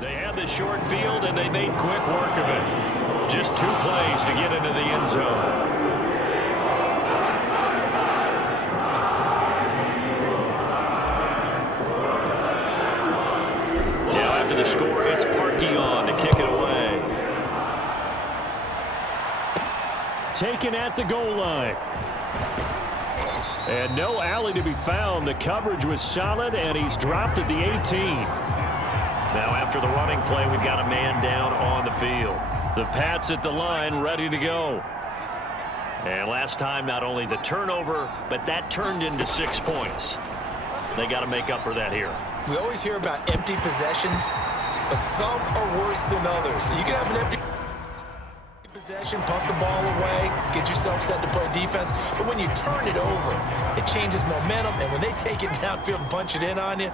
They had the short field, and they made quick work of it. Just 2 plays to get into the end zone. The score, it's Parkey on to kick it away. Taken at the goal line. And no alley to be found. The coverage was solid, and he's dropped at the 18. Now after the running play, we've got a man down on the field. The Pats at the line, ready to go. And last time, not only the turnover, but that turned into 6 points. They got to make up for that here. We always hear about empty possessions, but some are worse than others. You can have an empty possession, pump the ball away, get yourself set to play defense, but when you turn it over, it changes momentum, and when they take it downfield and punch it in on you,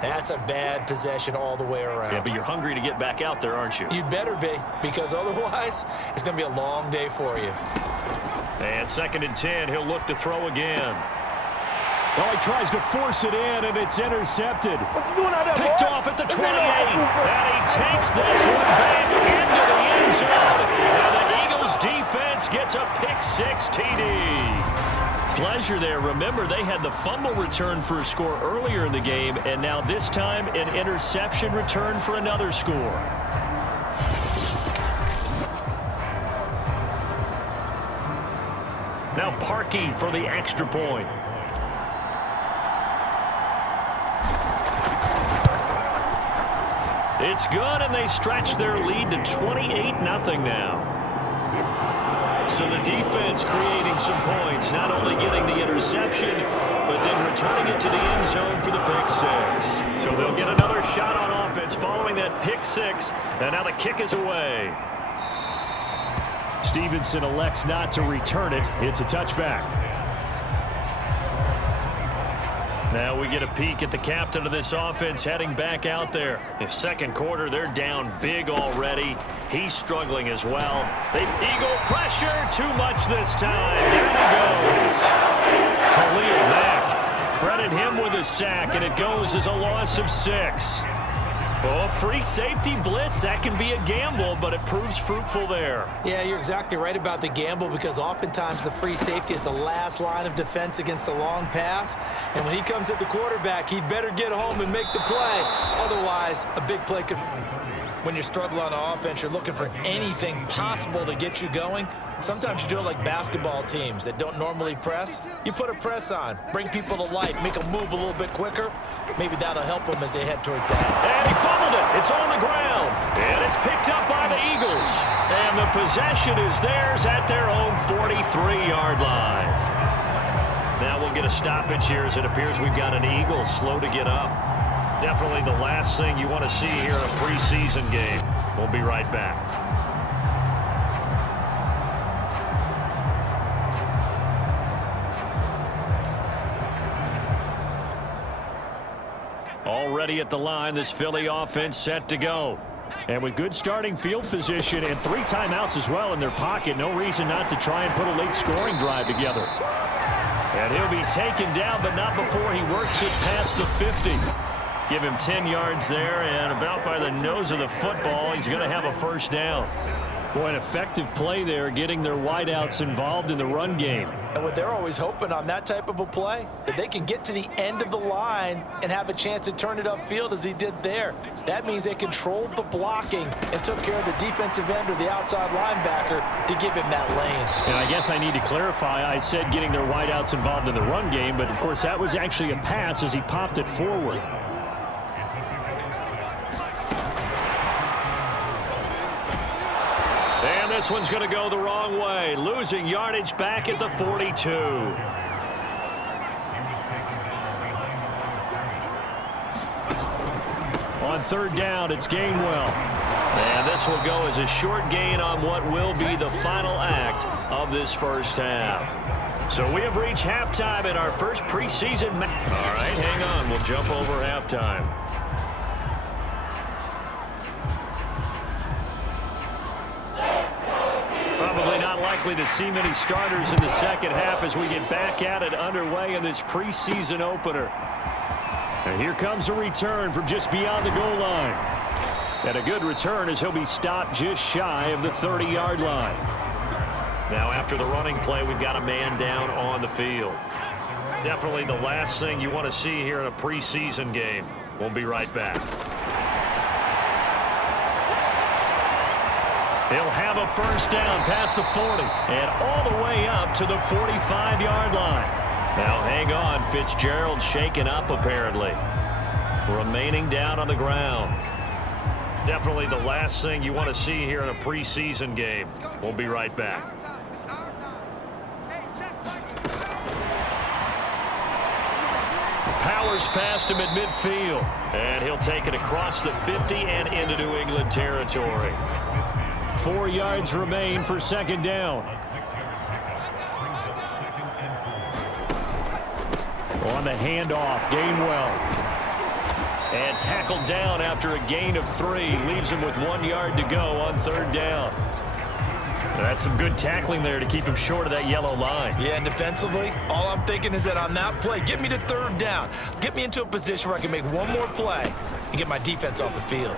that's a bad possession all the way around. Yeah, but you're hungry to get back out there, aren't you? You'd better be, because otherwise, it's going to be a long day for you. And 2nd and 10, he'll look to throw again. Well, he tries to force it in, and it's intercepted. What you doing out there, Picked boy? off at the 28. And he takes this one back into the end zone. And the Eagles defense gets a pick-6 TD. Pleasure there. Remember, they had the fumble return for a score earlier in the game, and now this time an interception return for another score. Now Parkey for the extra point. It's good, and they stretch their lead to 28-0 now. So the defense creating some points, not only getting the interception, but then returning it to the end zone for the pick-6. So they'll get another shot on offense following that pick-6, and now the kick is away. Stevenson elects not to return it. It's a touchback. Now we get a peek at the captain of this offense heading back out there. In 2nd quarter, they're down big already. He's struggling as well. They eagle pressure, too much this time. Down he goes. Khalil Mack, credit him with a sack, and it goes as a loss of 6. Oh, free safety blitz, that can be a gamble, but it proves fruitful there. Yeah, you're exactly right about the gamble, because oftentimes the free safety is the last line of defense against a long pass. And when he comes at the quarterback, he'd better get home and make the play. Otherwise, a big play could... When you're struggling on offense, you're looking for anything possible to get you going. Sometimes you do it like basketball teams that don't normally press. You put a press on, bring people to life, make them move a little bit quicker. Maybe that'll help them as they head towards that. And he fumbled it. It's on the ground. And it's picked up by the Eagles. And the possession is theirs at their own 43-yard line. Now we'll get a stoppage here, as it appears we've got an Eagle slow to get up. Definitely the last thing you want to see here in a preseason game. We'll be right back. Already at the line, this Philly offense set to go. And with good starting field position and 3 timeouts as well in their pocket, no reason not to try and put a late scoring drive together. And he'll be taken down, but not before he works it past the 50. Give him 10 yards there, and about by the nose of the football, he's going to have a first down. Boy, an effective play there, getting their wideouts involved in the run game. And what they're always hoping on that type of a play, that they can get to the end of the line and have a chance to turn it upfield as he did there. That means they controlled the blocking and took care of the defensive end or the outside linebacker to give him that lane. And I guess I need to clarify, I said getting their wideouts involved in the run game, but of course that was actually a pass as he popped it forward. And this one's going to go the wrong way, losing yardage back at the 42. On 3rd down, it's Gainwell. And this will go as a short gain on what will be the final act of this first half. So we have reached halftime in our first preseason match. All right, hang on. We'll jump over halftime. Probably not likely to see many starters in the second half as we get back at it underway in this preseason opener. And here comes a return from just beyond the goal line. And a good return as he'll be stopped just shy of the 30-yard line. Now after the running play, we've got a man down on the field. Definitely the last thing you want to see here in a preseason game. We'll be right back. He'll have a first down past the 40 and all the way up to the 45-yard line. Now hang on, Fitzgerald shaken up apparently. Remaining down on the ground. Definitely the last thing you want to see here in a preseason game. We'll be right back. Powers past him at midfield. And he'll take it across the 50 and into New England territory. 4 yards remain for second down. On the handoff, Gainwell. And tackled down after a gain of 3. Leaves him with 1 yard to go on third down. That's some good tackling there to keep him short of that yellow line. Yeah, and defensively, all I'm thinking is that on that play, get me to third down. Get me into a position where I can make one more play and get my defense off the field.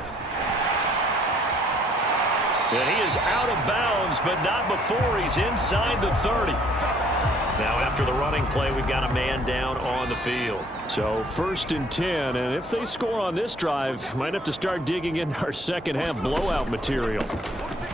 And he is out of bounds, but not before he's inside the 30. Now after the running play, we've got a man down on the field. So 1st and 10, and if they score on this drive, might have to start digging in our second half blowout material.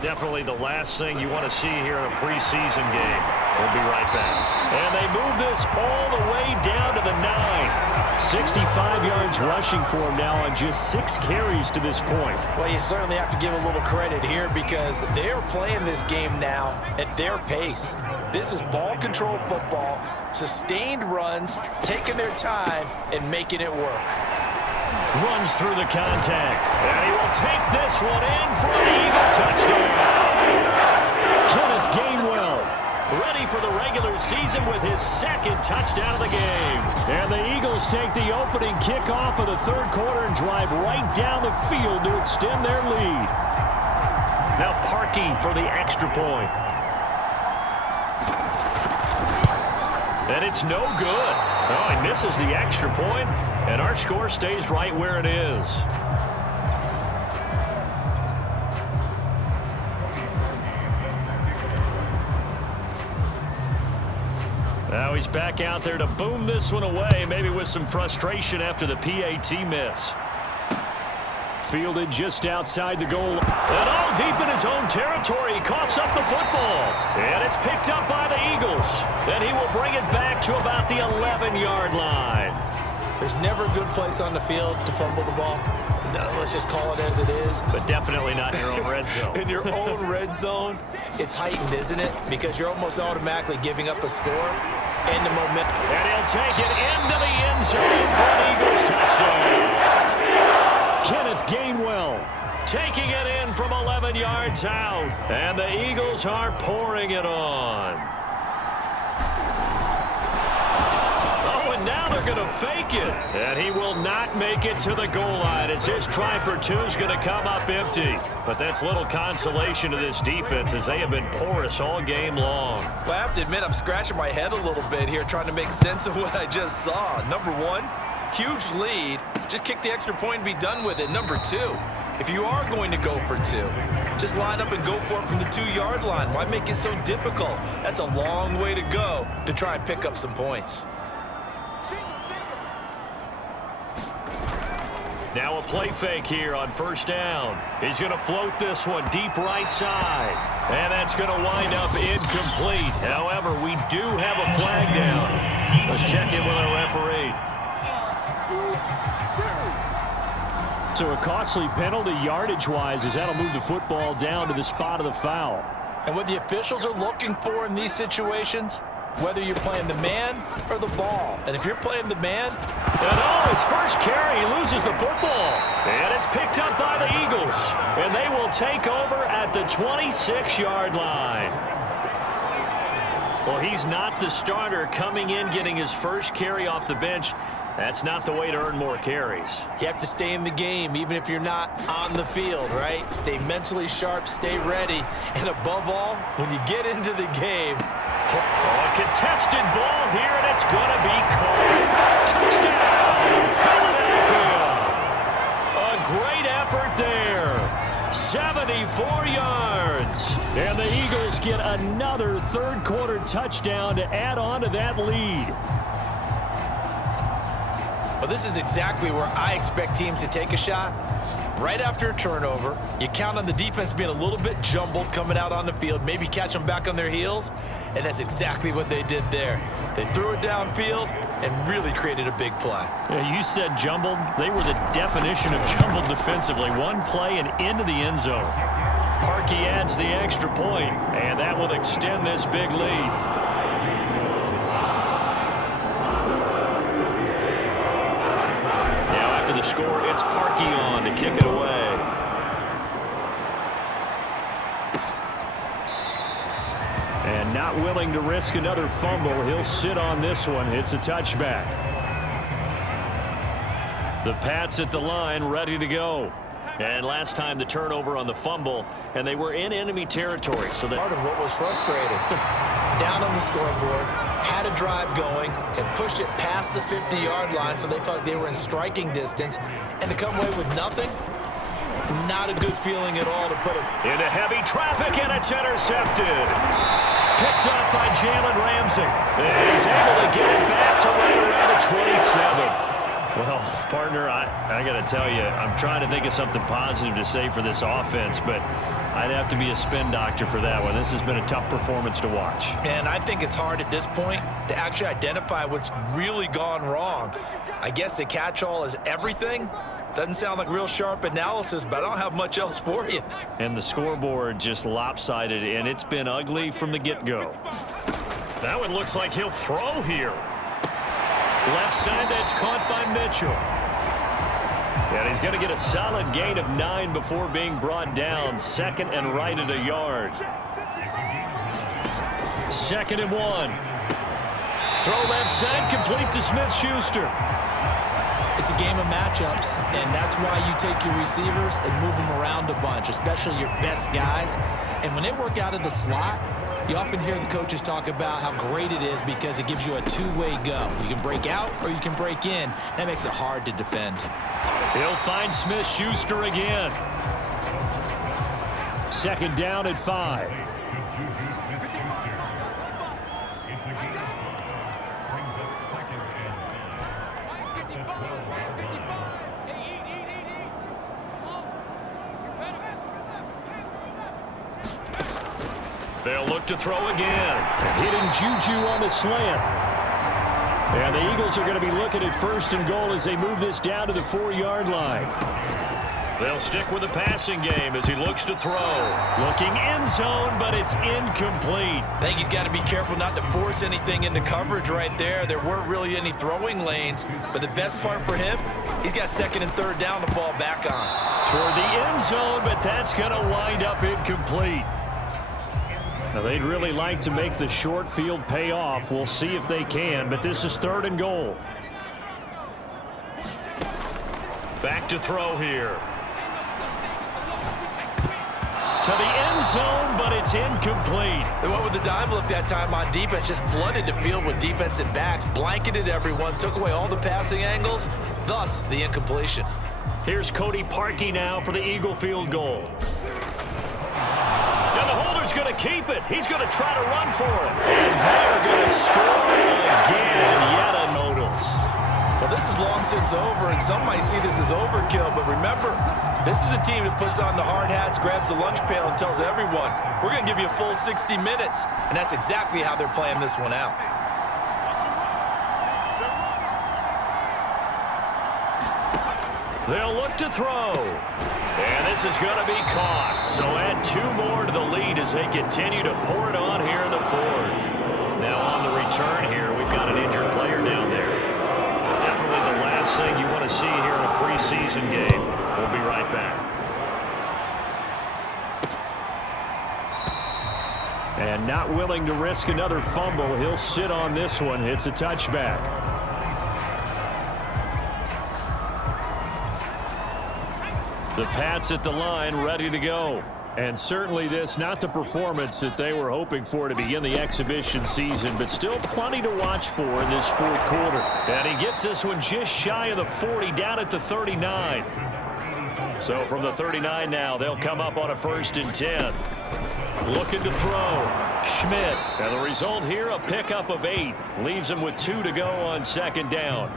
Definitely the last thing you want to see here in a preseason game. We'll be right back. And they move this all the way down to the 9. 65 yards rushing for him now on just 6 carries to this point. Well, you certainly have to give a little credit here because they're playing this game now at their pace. This is ball control football, sustained runs, taking their time and making it work. Runs through the contact. And he will take this one in for an Eagle touchdown. Kenneth Gainwell ready for the regular season with his 2nd touchdown of the game. And the Eagles take the opening kickoff of the 3rd quarter and drive right down the field to extend their lead. Now Parkey for the extra point. And it's no good. Oh, he misses the extra point, and our score stays right where it is. Now he's back out there to boom this one away, maybe with some frustration after the PAT miss. Fielded just outside the goal. And all deep in his own territory. He coughs up the football. And it's picked up by the Eagles. Then he will bring it back to about the 11-yard line. There's never a good place on the field to fumble the ball. Let's just call it as it is. But definitely not in your own red zone. In your own red zone, it's heightened, isn't it? Because you're almost automatically giving up a score and the momentum. And he'll take it into the end zone for an Eagles touchdown. Kenneth Gainwell taking it in from 11 yards out. And the Eagles are pouring it on. Oh, and now they're going to fake it. And he will not make it to the goal line as his try for 2 is going to come up empty. But that's little consolation to this defense as they have been porous all game long. Well, I have to admit, I'm scratching my head a little bit here trying to make sense of what I just saw. Number 1, huge lead. Just kick the extra point and be done with it. Number 2, if you are going to go for 2, just line up and go for it from the 2-yard line. Why make it so difficult? That's a long way to go to try and pick up some points. Now a play fake here on first down. He's going to float this one deep right side. And that's going to wind up incomplete. However, we do have a flag down. Let's check in with our referee. So a costly penalty yardage-wise as that'll move the football down to the spot of the foul. And what the officials are looking for in these situations, whether you're playing the man or the ball. And if you're playing the man... And oh, his first carry, he loses the football. And it's picked up by the Eagles. And they will take over at the 26-yard line. Well, he's not the starter coming in, getting his first carry off the bench. That's not the way to earn more carries. You have to stay in the game, even if you're not on the field, right? Stay mentally sharp, stay ready. And above all, when you get into the game... Oh, a contested ball here, and it's going to be caught. Touchdown, Philadelphia. A great effort there. 74 yards. And the Eagles get another third-quarter touchdown to add on to that lead. Well, this is exactly where I expect teams to take a shot. Right after a turnover, you count on the defense being a little bit jumbled coming out on the field, maybe catch them back on their heels, and that's exactly what they did there. They threw it downfield and really created a big play. Yeah, you said jumbled. They were the definition of jumbled defensively. One play and into the end zone. Parkey adds the extra point, and that will extend this big lead. The score, it's Parkey on to kick it away. And not willing to risk another fumble, he'll sit on this one. It's a touchback. The Pats at the line, ready to go. And last time the turnover on the fumble, and they were in enemy territory. So that part of what was frustrating, down on the scoreboard, had a drive going and pushed it past the 50-yard line, so they thought they were in striking distance, and to come away with nothing, not a good feeling at all to put it into heavy traffic, and it's intercepted. Picked up by Jalen Ramsey. And he's able to get it back to right around the 27. Well, partner, I got to tell you, I'm trying to think of something positive to say for this offense, but I'd have to be a spin doctor for that one. This has been a tough performance to watch. And I think it's hard at this point to actually identify what's really gone wrong. I guess the catch-all is everything. Doesn't sound like real sharp analysis, but I don't have much else for you. And the scoreboard just lopsided, and it's been ugly from the get-go. That one looks like he'll throw here. Left side, that's caught by Mitchell. And he's going to get a solid gain of 9 before being brought down. Second and right at a yard. 2nd and 1. Throw left side, complete to Smith-Schuster. It's a game of matchups, and that's why you take your receivers and move them around a bunch, especially your best guys. And when they work out of the slot, you often hear the coaches talk about how great it is because it gives you a two-way go. You can break out or you can break in. That makes it hard to defend. He'll find Smith-Schuster again. 2nd down at 5. They'll look to throw again. Hitting Juju on the slant. And the Eagles are going to be looking at 1st and goal as they move this down to the 4-yard line. They'll stick with the passing game as he looks to throw. Looking end zone, but it's incomplete. I think he's got to be careful not to force anything into coverage right there. There weren't really any throwing lanes, but the best part for him, he's got 2nd and 3rd down to fall back on. Toward the end zone, but that's going to wind up incomplete. Now, they'd really like to make the short field pay off. We'll see if they can, but this is 3rd and goal. Back to throw here. To the end zone, but it's incomplete. They went with the dime look that time on defense, just flooded the field with defensive backs, blanketed everyone, took away all the passing angles, thus the incompletion. Here's Cody Parkey now for the Eagle field goal. And the holder's going to keep it. He's going to try to run for it. And they're going to score again. Yet a modals. Well, this is long since over, and some might see this as overkill. But remember, this is a team that puts on the hard hats, grabs the lunch pail, and tells everyone, we're going to give you a full 60 minutes. And that's exactly how they're playing this one out. They'll look to throw. And this is going to be caught. So add 2 more to the lead as they continue to pour it on here in the 4th. Now on the return here, we've got an injured player down there. Definitely the last thing you want to see here in a preseason game. We'll be right back. And not willing to risk another fumble, he'll sit on this one. It's a touchback. The Pats at the line, ready to go. And certainly this, not the performance that they were hoping for to begin the exhibition season, but still plenty to watch for in this 4th quarter. And he gets this one just shy of the 40, down at the 39. So from the 39 now, they'll come up on a 1st and 10. Looking to throw. Schmidt. And the result here, a pickup of 8. Leaves him with 2 to go on 2nd down.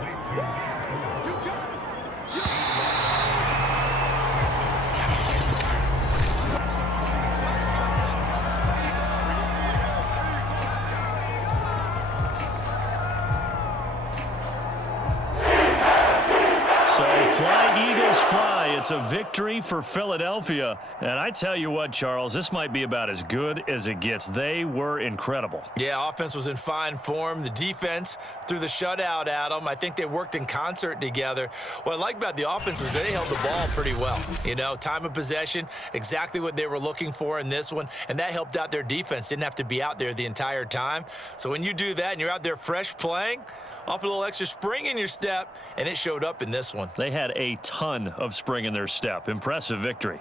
Fly, Eagles, fly. It's a victory for Philadelphia. And I tell you what, Charles, this might be about as good as it gets. They were incredible. Yeah, offense was in fine form. The defense threw the shutout at them. I think they worked in concert together. What I like about the offense was they held the ball pretty well. You know, time of possession, exactly what they were looking for in this one. And that helped out their defense. Didn't have to be out there the entire time. So when you do that and you're out there fresh playing, off a little extra spring in your step, and it showed up in this one. They had a ton of spring in their step. Impressive victory.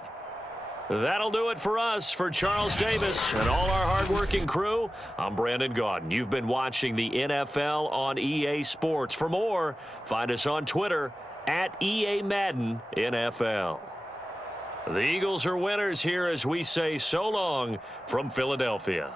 That'll do it for us. For Charles Davis and all our hardworking crew, I'm Brandon Gaudin. You've been watching the NFL on EA Sports. For more, find us on Twitter at EA Madden NFL. The Eagles are winners here as we say so long from Philadelphia.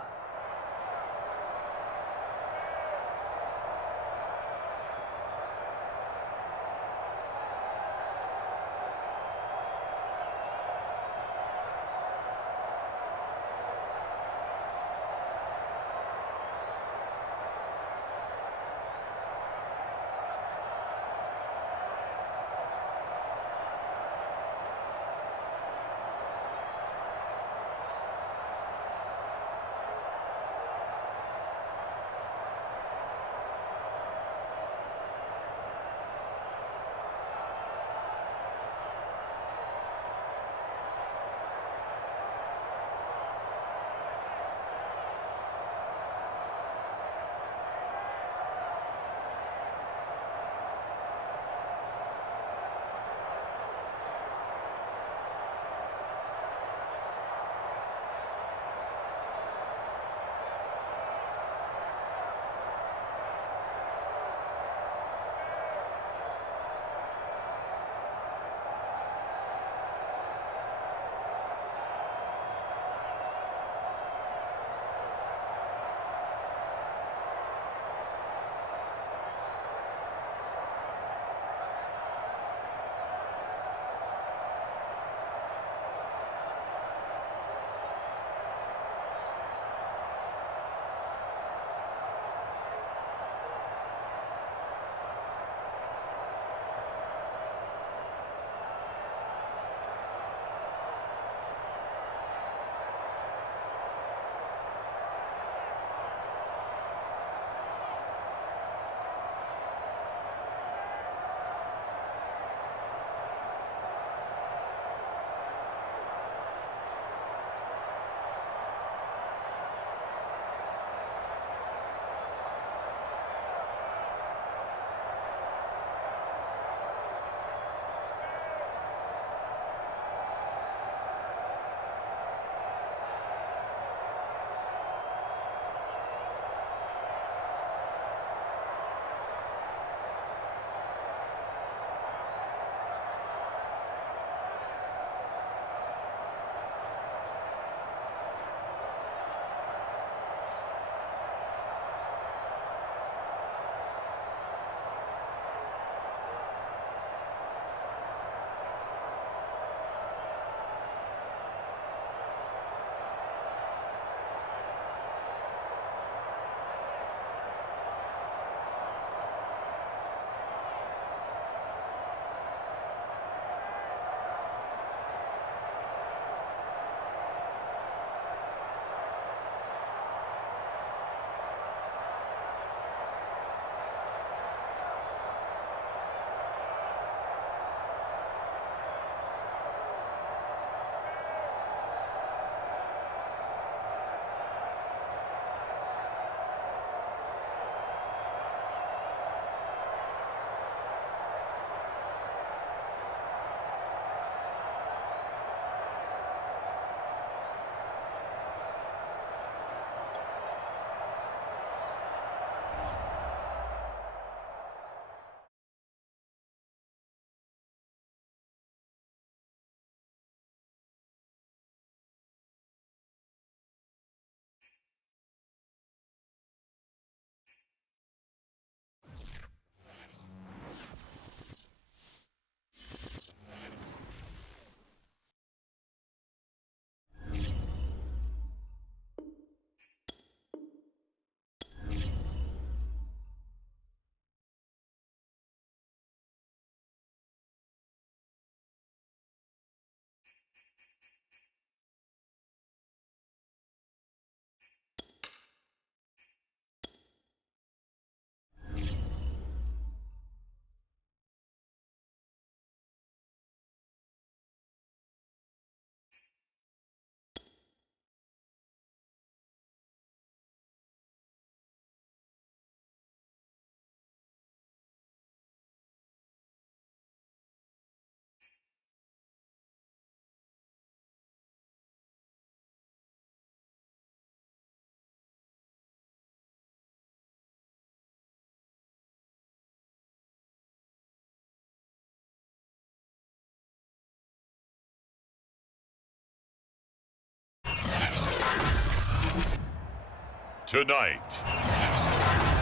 tonight.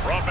From